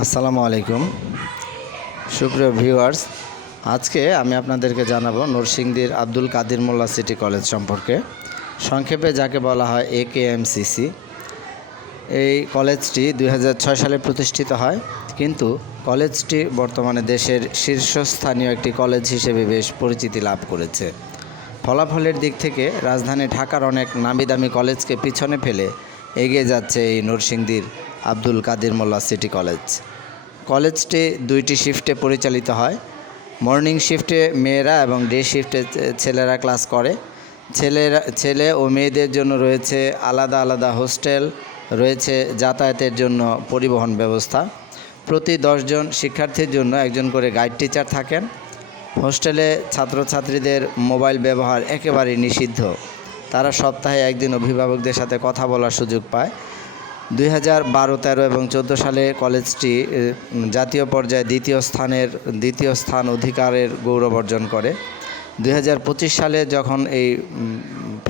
আসসালামু আলাইকুম। সুপ্রিয় ভিউয়ার্স, আজকে আমি আপনাদেরকে জানাব নরসিংদীর আব্দুল কাদির মোল্লা সিটি কলেজ সম্পর্কে। সংক্ষেপে যাকে বলা হয় এ কে এম সিসি এই কলেজটি দুই হাজার ছয় সালে প্রতিষ্ঠিত হয়, কিন্তু কলেজটি বর্তমানে দেশের শীর্ষস্থানীয় একটি কলেজ হিসেবে বেশ পরিচিতি লাভ করেছে। ফলাফলের দিক থেকে রাজধানী ঢাকার অনেক নামি দামি কলেজকে পিছনে ফেলে এগিয়ে যাচ্ছে এই নরসিংদীর আব্দুল কাদির মোল্লা সিটি কলেজ। কলেজটি দুইটি শিফটে পরিচালিত হয়। মর্নিং শিফটে মেয়েরা এবং ডে শিফটে ছেলেরা ক্লাস করে। ছেলেরা, ছেলে ও মেয়েদের জন্য রয়েছে আলাদা আলাদা হোস্টেল, রয়েছে যাতায়াতের জন্য পরিবহন ব্যবস্থা। প্রতি দশজন শিক্ষার্থীর জন্য একজন করে গাইড টিচার থাকেন। হোস্টেলে ছাত্রছাত্রীদের মোবাইল ব্যবহার একেবারেই নিষিদ্ধ। তারা সপ্তাহে একদিন অভিভাবকদের সাথে কথা বলার সুযোগ পায়। দুই হাজার বারো তেরো এবং চোদ্দ সালে কলেজটি জাতীয় পর্যায়ে দ্বিতীয় স্থানের, দ্বিতীয় স্থান অধিকারের গৌরব অর্জন করে। দুই হাজার পঁচিশ সালে যখন এই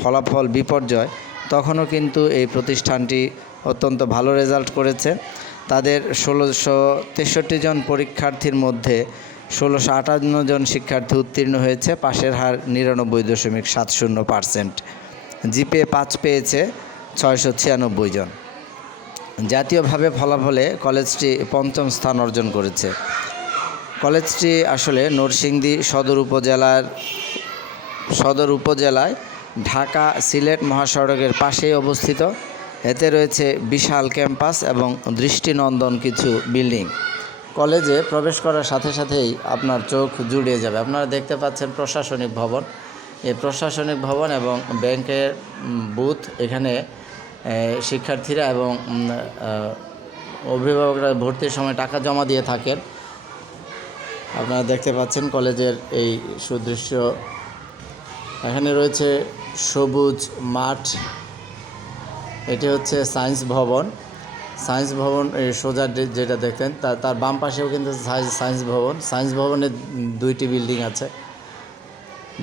ফলাফল বিপর্যয়, তখনও কিন্তু এই প্রতিষ্ঠানটি অত্যন্ত ভালো রেজাল্ট করেছে। তাদের ষোলোশো তেষট্টি জন পরীক্ষার্থীর মধ্যে ষোলোশো আটান্ন জন শিক্ষার্থী উত্তীর্ণ হয়েছে, পাশের হার নিরানব্বই দশমিক সাত শূন্য পার্সেন্ট। জিপিএ পাঁচ পেয়েছে ছয়শো ছিয়ানব্বই জন। জাতীয়ভাবে ফলাফলে কলেজটি পঞ্চম স্থান অর্জন করেছে। কলেজটি আসলে নরসিংদী সদর উপজেলার, সদর উপজেলায় ঢাকা সিলেট মহাসড়কের পাশেই অবস্থিত। এতে রয়েছে বিশাল ক্যাম্পাস এবং দৃষ্টিনন্দন কিছু বিল্ডিং। কলেজে প্রবেশ করার সাথে সাথেই আপনার চোখ জুড়িয়ে যাবে। আপনারা দেখতে পাচ্ছেন প্রশাসনিক ভবন। এই প্রশাসনিক ভবন এবং ব্যাংকের বুথ এখানে শিক্ষার্থীরা এবং অভিভাবকরা ভর্তির সময় টাকা জমা দিয়ে থাকেন। আপনারা দেখতে পাচ্ছেন কলেজের এই সুদৃশ্য। এখানে রয়েছে সবুজ মাঠ। এটি হচ্ছে সায়েন্স ভবন। সায়েন্স ভবন সোজা যেটা দেখতেন তার বাম পাশেও কিন্তু সায়েন্স ভবন। সায়েন্স ভবনের দুইটি বিল্ডিং আছে।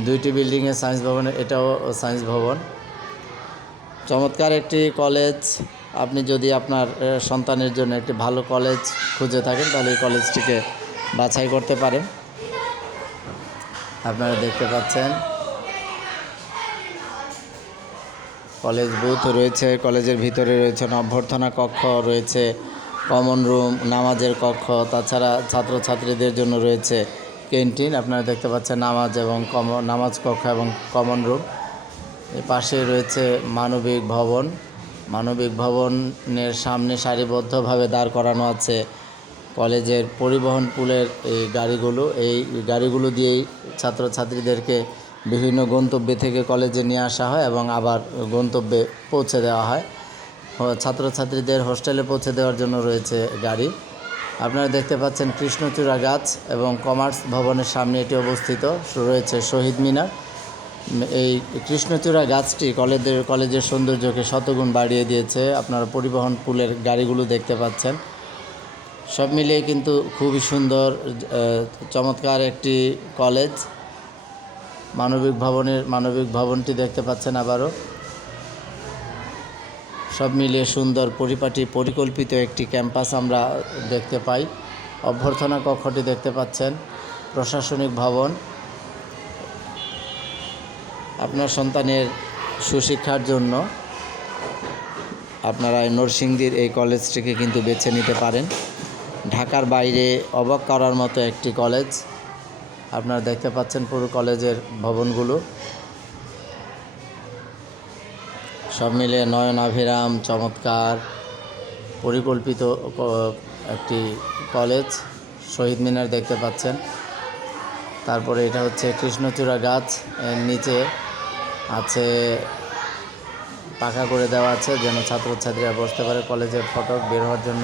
দুইটি বিল্ডিংয়ে সায়েন্স ভবনে, এটাও সায়েন্স ভবন। চমৎকার একটি কলেজ আপনি যদি আপনার সন্তানের জন্য একটি ভালো কলেজ খুঁজে থাকেন, তাহলে এই কলেজটিকে বাছাই করতে পারেন। আপনারা দেখতে পাচ্ছেন কলেজ বুথ রয়েছে কলেজের ভিতরে রয়েছে, অভ্যর্থনা কক্ষ রয়েছে কমন রুম নামাজের কক্ষ, তাছাড়া ছাত্রছাত্রীদের জন্য রয়েছে ক্যান্টিন আপনারা দেখতে পাচ্ছেন নামাজ এবং কম নামাজ কক্ষ এবং কমন রুম এর পাশে রয়েছে মানবিক ভবন। মানবিক ভবনের সামনে সারিবদ্ধভাবে দাঁড় করানো আছে কলেজের পরিবহন পুলের এই গাড়িগুলো। এই গাড়িগুলো দিয়েই ছাত্রছাত্রীদেরকে বিভিন্ন গন্তব্যে থেকে কলেজে নিয়ে আসা হয় এবং আবার গন্তব্যে পৌঁছে দেওয়া হয়। ছাত্রছাত্রীদের হোস্টেলে পৌঁছে দেওয়ার জন্য রয়েছে গাড়ি। আপনারা দেখতে পাচ্ছেন কৃষ্ণচূড়া গাছ এবং কমার্স ভবনের সামনে এটি অবস্থিত। রয়েছে শহীদ মিনার। এই কৃষ্ণচূড়া গাছটি কলেজের কলেজের সৌন্দর্যকে শতগুণ বাড়িয়ে দিয়েছে। আপনারা পরিবহন পুলের গাড়িগুলো দেখতে পাচ্ছেন। সব মিলিয়ে কিন্তু খুবই সুন্দর চমৎকার একটি কলেজ। মানবিক ভবনের, মানবিক ভবনটি দেখতে পাচ্ছেন আবারও। সব মিলিয়ে সুন্দর পরিপাটি, পরিকল্পিত একটি ক্যাম্পাস আমরা দেখতে পাই। অভ্যর্থনা কক্ষটি দেখতে পাচ্ছেন। প্রশাসনিক ভবন। আপনার সন্তানের সুশিক্ষার জন্য আপনারা নরসিংদীর এই কলেজটিকে কিন্তু বেছে নিতে পারেন। ঢাকার বাইরে অবাক করার মতো একটি কলেজ। আপনারা দেখতে পাচ্ছেন পুরো কলেজের ভবনগুলো। সব মিলে নয়নাভিরাম চমৎকার পরিকল্পিত একটি কলেজ। শহীদ মিনার দেখতে পাচ্ছেন। তারপরে এটা হচ্ছে কৃষ্ণচূড়া গাছ। এর নিচে আছে পাকা করে দেওয়া আছে যেন ছাত্রছাত্রীরা বসতে পারে কলেজের ফটক বের হওয়ার জন্য।